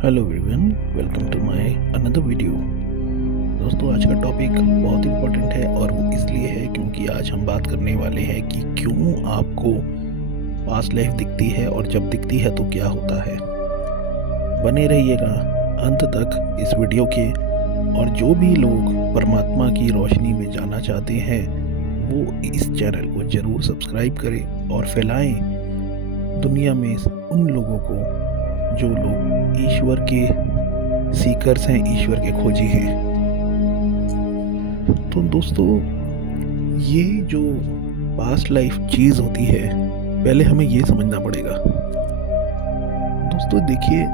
Hello everyone, welcome to my another video. दोस्तों, आज का टॉपिक बहुत इम्पोर्टेंट है और वो इसलिए है क्योंकि आज हम बात करने वाले हैं कि क्यों आपको पास्ट लाइफ दिखती है और जब दिखती है तो क्या होता है। बने रहिएगा अंत तक इस वीडियो के। और जो भी लोग परमात्मा की रोशनी में जाना चाहते हैं वो इस चैनल को ज़रूर सब्सक्राइब करें और फैलाएं दुनिया में उन लोगों को जो लोग ईश्वर के सीकर्स हैं, ईश्वर के खोजी हैं। तो दोस्तों, ये जो पास्ट लाइफ चीज़ होती है, पहले हमें ये समझना पड़ेगा। दोस्तों देखिए,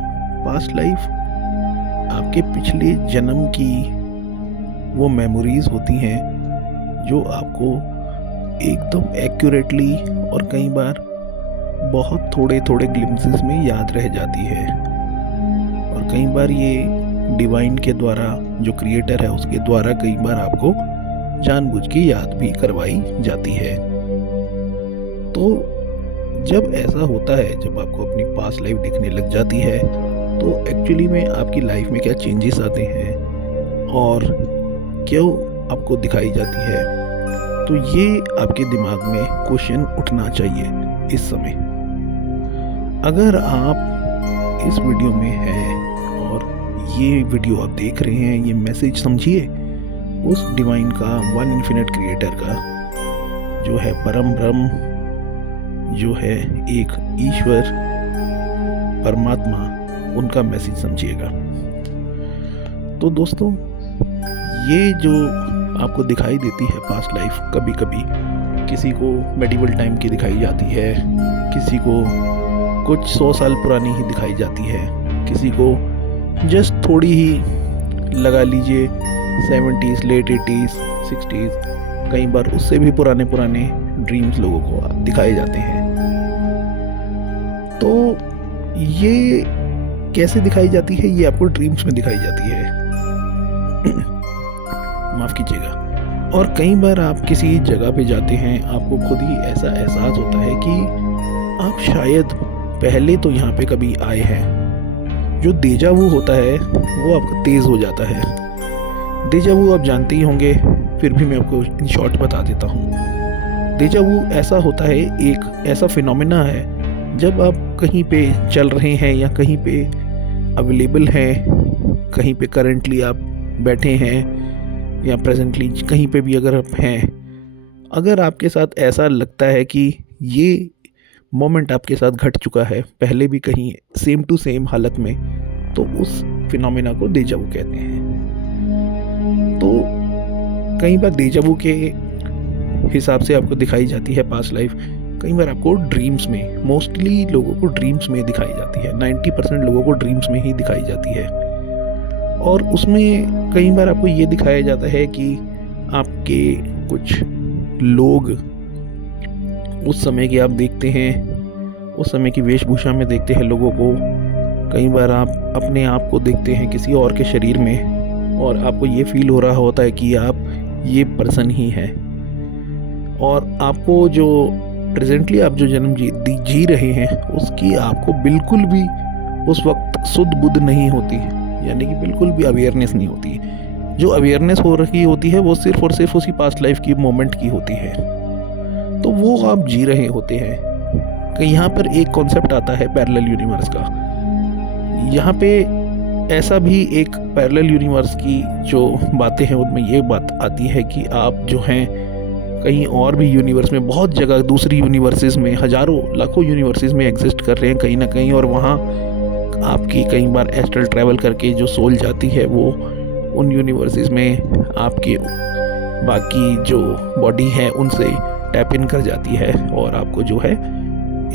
पास्ट लाइफ आपके पिछले जन्म की वो मेमोरीज होती हैं जो आपको एकदम एक्यूरेटली और कई बार बहुत थोड़े थोड़े ग्लिम्पसेस में याद रह जाती है। और कई बार ये डिवाइन के द्वारा, जो क्रिएटर है उसके द्वारा कई बार आपको जानबूझ के याद भी करवाई जाती है। तो जब ऐसा होता है, जब आपको अपनी पास्ट लाइफ दिखने लग जाती है, तो एक्चुअली में आपकी लाइफ में क्या चेंजेस आते हैं और क्यों आपको दिखाई जाती है, तो ये आपके दिमाग में क्वेश्चन उठना चाहिए इस समय। अगर आप इस वीडियो में हैं और ये वीडियो आप देख रहे हैं, ये मैसेज समझिए उस डिवाइन का, वन इन्फिनिट क्रिएटर का, जो है परम ब्रह्म, जो है एक ईश्वर परमात्मा, उनका मैसेज समझिएगा। तो दोस्तों, ये जो आपको दिखाई देती है पास्ट लाइफ, कभी कभी किसी को मेडिवल टाइम की दिखाई जाती है, किसी को कुछ 100 साल पुरानी ही दिखाई जाती है, किसी को जस्ट थोड़ी ही लगा लीजिए 70s, लेट 80s, 60s, कई बार उससे भी पुराने पुराने ड्रीम्स लोगों को दिखाए जाते हैं। तो ये कैसे दिखाई जाती है? ये आपको ड्रीम्स में दिखाई जाती है। माफ़ कीजिएगा। और कई बार आप किसी जगह पे जाते हैं, आपको खुद ही ऐसा एहसास होता है कि आप शायद पहले तो यहाँ पे कभी आए हैं। जो डेजा वू होता है वो आपका तेज़ हो जाता है। डेजा वू आप जानते ही होंगे, फिर भी मैं आपको इन शॉर्ट बता देता हूँ। डेजा वू ऐसा होता है, एक ऐसा फिनोमेना है जब आप कहीं पे चल रहे हैं या कहीं पे अवेलेबल हैं, कहीं पे करंटली आप बैठे हैं या प्रेजेंटली कहीं पे भी अगर आप हैं, अगर आपके साथ ऐसा लगता है कि ये मोमेंट आपके साथ घट चुका है पहले भी कहीं सेम टू सेम हालत में, तो उस फिनोमेना को डेजा वू कहते हैं। तो कई बार डेजा वू के हिसाब से आपको दिखाई जाती है पास्ट लाइफ, कई बार आपको ड्रीम्स में, मोस्टली लोगों को ड्रीम्स में दिखाई जाती है, 90% लोगों को ड्रीम्स में ही दिखाई जाती है। और उसमें कई बार आपको ये दिखाया जाता है कि आपके कुछ लोग उस समय के आप देखते हैं, उस समय की वेशभूषा में देखते हैं लोगों को। कई बार आप अपने आप को देखते हैं किसी और के शरीर में और आपको ये फील हो रहा होता है कि आप ये पर्सन ही हैं। और आपको जो प्रेजेंटली आप जो जन्म जी रहे हैं उसकी आपको बिल्कुल भी उस वक्त सुध बुध नहीं होती, यानी कि बिल्कुल भी अवेयरनेस नहीं होती। जो अवेयरनेस हो रही होती है वो सिर्फ और सिर्फ उसी पास्ट लाइफ की मोमेंट की होती है। तो वो आप जी रहे होते हैं कि यहाँ पर एक कॉन्सेप्ट आता है पैरेलल यूनिवर्स का। यहाँ पे ऐसा भी एक पैरेलल यूनिवर्स की जो बातें हैं उनमें ये बात आती है कि आप जो हैं कहीं और भी यूनिवर्स में, बहुत जगह दूसरी यूनिवर्सेस में, हज़ारों लाखों यूनिवर्सेस में एग्जिस्ट कर रहे हैं कहीं ना कहीं, और वहाँ आपकी कई बार एस्ट्रल ट्रैवल करके जो सोल जाती है वो उन यूनिवर्सेस में आपके बाकी जो बॉडी है उनसे टैप इन कर जाती है और आपको जो है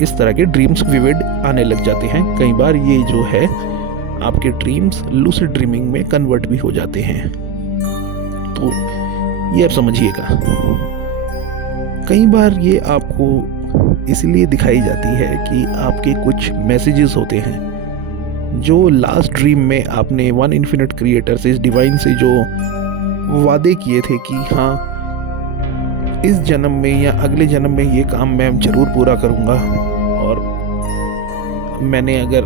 इस तरह के ड्रीम्स विविड आने लग जाते हैं। कई बार ये जो है आपके ड्रीम्स लूसिड ड्रीमिंग में कन्वर्ट भी हो जाते हैं। तो ये आप समझिएगा। कई बार ये आपको इसलिए दिखाई जाती है कि आपके कुछ मैसेजेस होते हैं जो लास्ट ड्रीम में आपने वन इन्फिनिट क्रिएटर से, इस डिवाइन से जो वादे किए थे कि हाँ इस जन्म में या अगले जन्म में ये काम मैं ज़रूर पूरा करूँगा, और मैंने अगर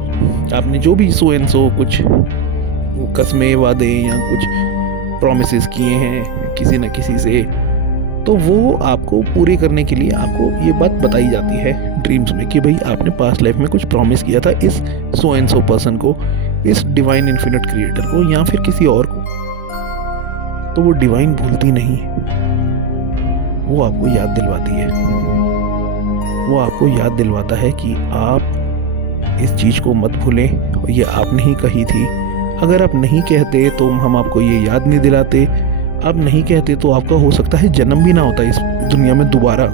आपने जो भी सो एंड सो कुछ कस्में वादे या कुछ प्रॉमिसेस किए हैं किसी न किसी से, तो वो आपको पूरे करने के लिए आपको ये बात बताई जाती है ड्रीम्स में कि भाई आपने पास्ट लाइफ में कुछ प्रॉमिस किया था इस सो एंड सो पर्सन को, इस डिवाइन इन्फिनिट क्रिएटर को या फिर किसी और को। तो वो डिवाइन भूलती नहीं, वो आपको याद दिलवाती है। वो आपको याद दिलवाता है कि आप इस चीज़ को मत भूलें, ये आपने ही कही थी। अगर आप नहीं कहते तो हम आपको ये याद नहीं दिलाते। आप नहीं कहते तो आपका हो सकता है जन्म भी ना होता इस दुनिया में दोबारा।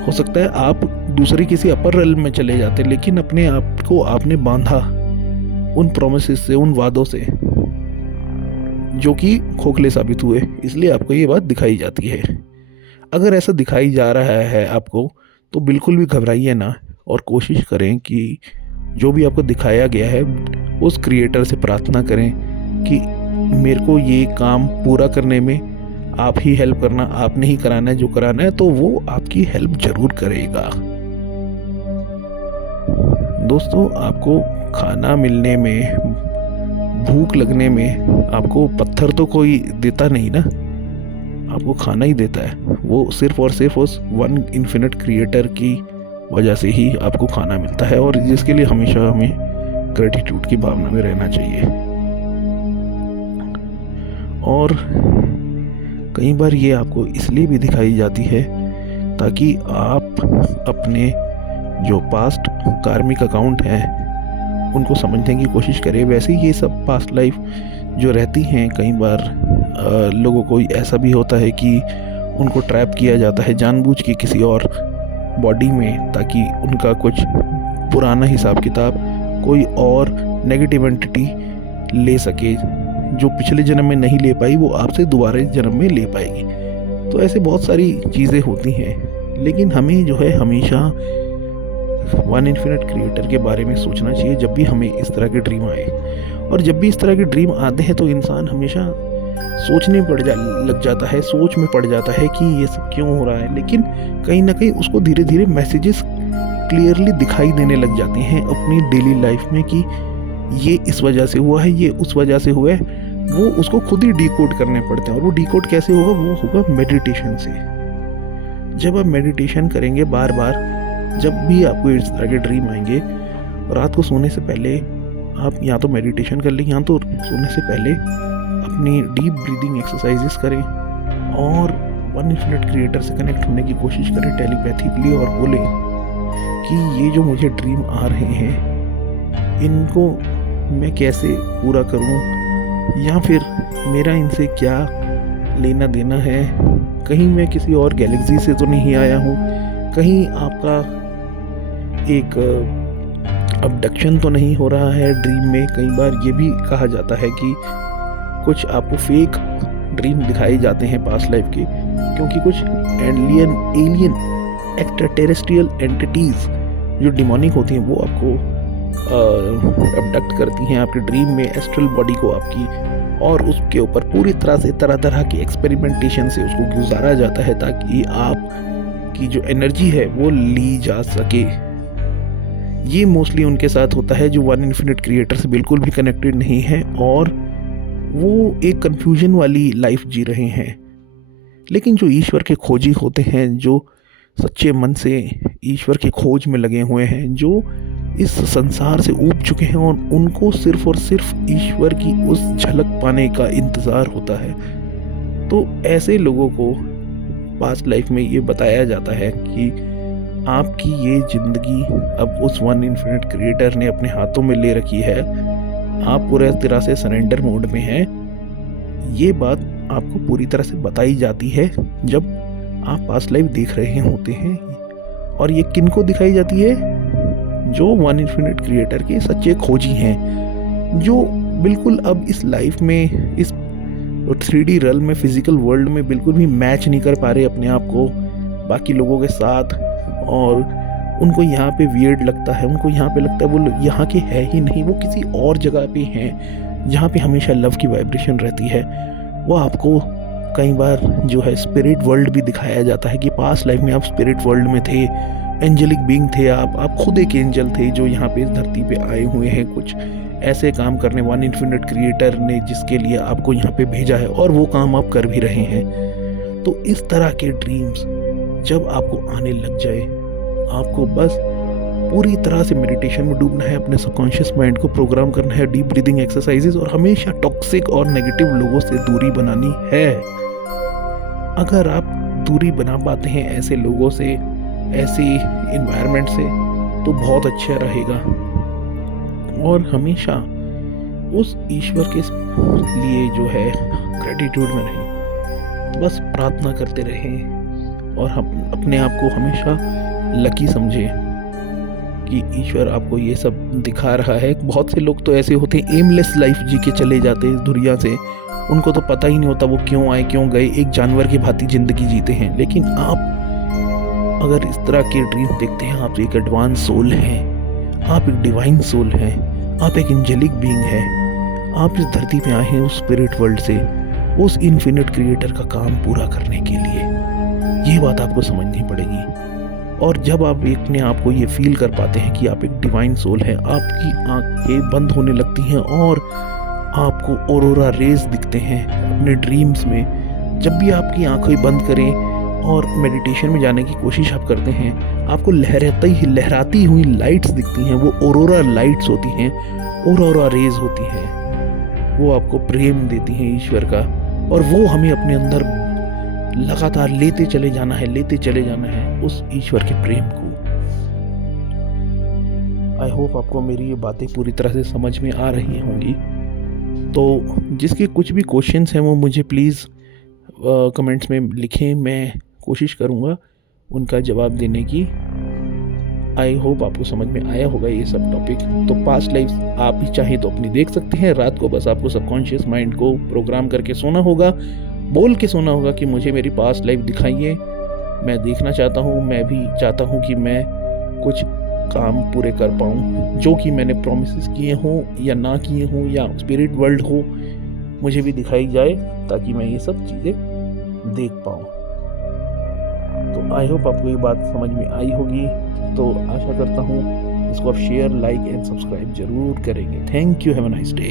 हो सकता है आप दूसरे किसी अपर रेल्म में चले जाते, लेकिन अपने आप को आपने बांधा उन प्रोमिसेस से, उन वादों से जो कि खोखले साबित हुए। इसलिए आपको ये बात दिखाई जाती है। अगर ऐसा दिखाई जा रहा है आपको तो बिल्कुल भी घबराइए ना, और कोशिश करें कि जो भी आपको दिखाया गया है उस क्रिएटर से प्रार्थना करें कि मेरे को ये काम पूरा करने में आप ही हेल्प करना, आपने ही कराना है जो कराना है, तो वो आपकी हेल्प जरूर करेगा। दोस्तों, आपको खाना मिलने में, भूख लगने में आपको पत्थर तो कोई देता नहीं ना, आपको खाना ही देता है। वो सिर्फ और सिर्फ उस वन इन्फिनिट क्रिएटर की वजह से ही आपको खाना मिलता है, और जिसके लिए हमेशा हमें ग्रेटिट्यूड की भावना में रहना चाहिए। और कई बार ये आपको इसलिए भी दिखाई जाती है ताकि आप अपने जो पास्ट कार्मिक अकाउंट हैं उनको समझने की कोशिश करें। वैसे ही ये सब पास्ट लाइफ जो रहती हैं, कई बार लोगों को ऐसा भी होता है कि उनको ट्रैप किया जाता है जानबूझ के किसी और बॉडी में, ताकि उनका कुछ पुराना हिसाब किताब कोई और नेगेटिव एंटिटी ले सके, जो पिछले जन्म में नहीं ले पाई वो आपसे दोबारा इस जन्म में ले पाएगी। तो ऐसे बहुत सारी चीज़ें होती हैं, लेकिन हमें जो है हमेशा वन इन्फिनिट क्रिएटर के बारे में सोचना चाहिए जब भी हमें इस तरह के ड्रीम आए। और जब भी इस तरह के ड्रीम आते हैं तो इंसान हमेशा सोचने लग जाता है, सोच में पड़ जाता है कि ये सब क्यों हो रहा है। लेकिन कहीं ना कहीं उसको धीरे धीरे मैसेजेस क्लियरली दिखाई देने लग जाते हैं अपनी डेली लाइफ में कि ये इस वजह से हुआ है, ये उस वजह से हुआ है। वो उसको खुद ही डिकोड करने पड़ते हैं। और वो डिकोड कैसे होगा? वो होगा मेडिटेशन से। जब आप मेडिटेशन करेंगे बार बार, जब भी आपको इस तरह के ड्रीम आएंगे, रात को सोने से पहले आप या तो मेडिटेशन कर लें या तो सोने से पहले अपनी डीप ब्रीदिंग एक्सरसाइजेस करें और वन इन्फिनिट क्रिएटर से कनेक्ट होने की कोशिश करें टेलीपैथिकली, और बोलें कि ये जो मुझे ड्रीम आ रहे हैं इनको मैं कैसे पूरा करूं, या फिर मेरा इनसे क्या लेना देना है। कहीं मैं किसी और गैलेक्सी से तो नहीं आया हूँ, कहीं आपका एक अबडक्शन तो नहीं हो रहा है ड्रीम में। कई बार ये भी कहा जाता है कि कुछ आपको फेक ड्रीम दिखाए जाते हैं पास्ट लाइफ के, क्योंकि कुछ एलियन एक्स्ट्रा टेरेस्ट्रियल एंटिटीज़ जो डिमोनिक होती हैं वो आपको अबडक्ट करती हैं आपके ड्रीम में, एस्ट्रल बॉडी को आपकी, और उसके ऊपर पूरी तरह से तरह तरह के एक्सपेरिमेंटेशन से उसको गुजारा जाता है ताकि आप की जो एनर्जी है वो ली जा सके। ये मोस्टली उनके साथ होता है जो वन इन्फिनिट क्रिएटर से बिल्कुल भी कनेक्टेड नहीं है और वो एक कन्फ्यूजन वाली लाइफ जी रहे हैं। लेकिन जो ईश्वर के खोजी होते हैं, जो सच्चे मन से ईश्वर की खोज में लगे हुए हैं, जो इस संसार से ऊब चुके हैं और उनको सिर्फ और सिर्फ ईश्वर की उस झलक पाने का इंतज़ार होता है, तो ऐसे लोगों को पास्ट लाइफ में ये बताया जाता है कि आपकी ये ज़िंदगी अब उस वन इन्फिनिट क्रिएटर ने अपने हाथों में ले रखी है, आप पूरे तरह से सरेंडर मोड में हैं। ये बात आपको पूरी तरह से बताई जाती है जब आप पास्ट लाइफ देख रहे होते हैं। और ये किनको दिखाई जाती है? जो वन इन्फिनिट क्रिएटर के सच्चे खोजी हैं, जो बिल्कुल अब इस लाइफ में, इस 3D रियल्म में, फिजिकल वर्ल्ड में बिल्कुल भी मैच नहीं कर पा रहे अपने आप को बाकी लोगों के साथ, और उनको यहाँ पे वियर्ड लगता है, उनको यहाँ पे लगता है वो यहाँ के है ही नहीं, वो किसी और जगह पे हैं जहाँ पे हमेशा लव की वाइब्रेशन रहती है। वो आपको कई बार जो है स्पिरिट वर्ल्ड भी दिखाया जाता है कि पास्ट लाइफ में आप स्पिरिट वर्ल्ड में थे, एंजेलिक बीइंग थे आप खुद एक एंजल थे जो यहाँ पे इस धरती पे आए हुए हैं कुछ ऐसे काम करने। वन इन्फिनिट क्रिएटर ने जिसके लिए आपको यहाँ पे भेजा है और वो काम आप कर भी रहे हैं। तो इस तरह के ड्रीम्स जब आपको आने लग जाए, आपको बस पूरी तरह से मेडिटेशन में डूबना है, अपने सबकॉन्शियस माइंड को प्रोग्राम करना है, डीप ब्रीदिंग एक्सरसाइजेस, और हमेशा टॉक्सिक और नेगेटिव लोगों से दूरी बनानी है। अगर आप दूरी बना पाते हैं ऐसे लोगों से, ऐसे इन्वायरमेंट से, तो बहुत अच्छा रहेगा। और हमेशा उस ईश्वर के लिए जो है ग्रेटिट्यूड में रहें, बस प्रार्थना करते रहें और हम अपने आप को हमेशा लकी समझें कि ईश्वर आपको ये सब दिखा रहा है। बहुत से लोग तो ऐसे होते हैं एमलेस लाइफ जी के चले जाते हैं इस दुनिया से, उनको तो पता ही नहीं होता वो क्यों आए क्यों गए, एक जानवर की भांति जिंदगी जीते हैं। लेकिन आप अगर इस तरह के ड्रीम देखते हैं, आप एक एडवांस सोल हैं, आप एक डिवाइन सोल हैं, आप एक एंजेलिक बीइंग हैं। आप इस धरती पे आए हैं उस स्पिरिट वर्ल्ड से, उस इन्फिनिट क्रिएटर का काम पूरा करने के लिए। ये बात आपको समझनी पड़ेगी। और जब आप अपने आप को ये फील कर पाते हैं कि आप एक डिवाइन सोल हैं, आपकी आंखें बंद होने लगती हैं और आपको ऑरोरा रेज दिखते हैं अपने ड्रीम्स में। जब भी आपकी आंखें बंद करें और मेडिटेशन में जाने की कोशिश आप करते हैं, आपको लहराती हुई लाइट्स दिखती हैं। वो ऑरोरा लाइट्स होती हैं, ऑरोरा रेज होती हैं। वो आपको प्रेम देती हैं ईश्वर का, और वो हमें अपने अंदर लगातार लेते चले जाना है उस ईश्वर के प्रेम को। आई होप आपको मेरी ये बातें पूरी तरह से समझ में आ रही होंगी। तो जिसके कुछ भी क्वेश्चंस हैं वो मुझे प्लीज़ कमेंट्स में लिखें, मैं कोशिश करूँगा उनका जवाब देने की। आई होप आपको समझ में आया होगा ये सब टॉपिक। तो पास्ट लाइफ आप भी चाहें तो अपनी देख सकते हैं। रात को बस आपको सबकॉन्शियस माइंड को प्रोग्राम करके सोना होगा, बोल के सोना होगा कि मुझे मेरी पास्ट लाइफ दिखाइए, मैं देखना चाहता हूँ। मैं भी चाहता हूँ कि मैं कुछ काम पूरे कर पाऊँ जो कि मैंने प्रॉमिसेस किए हों या ना किए हों, या स्पिरिट वर्ल्ड हो, मुझे भी दिखाई जाए ताकि मैं ये सब चीज़ें देख पाऊँ। तो आई होप आपको ये बात समझ में आई होगी। तो आशा करता हूँ इसको आप शेयर, लाइक एंड सब्सक्राइब जरूर करेंगे। Thank you, have a nice day.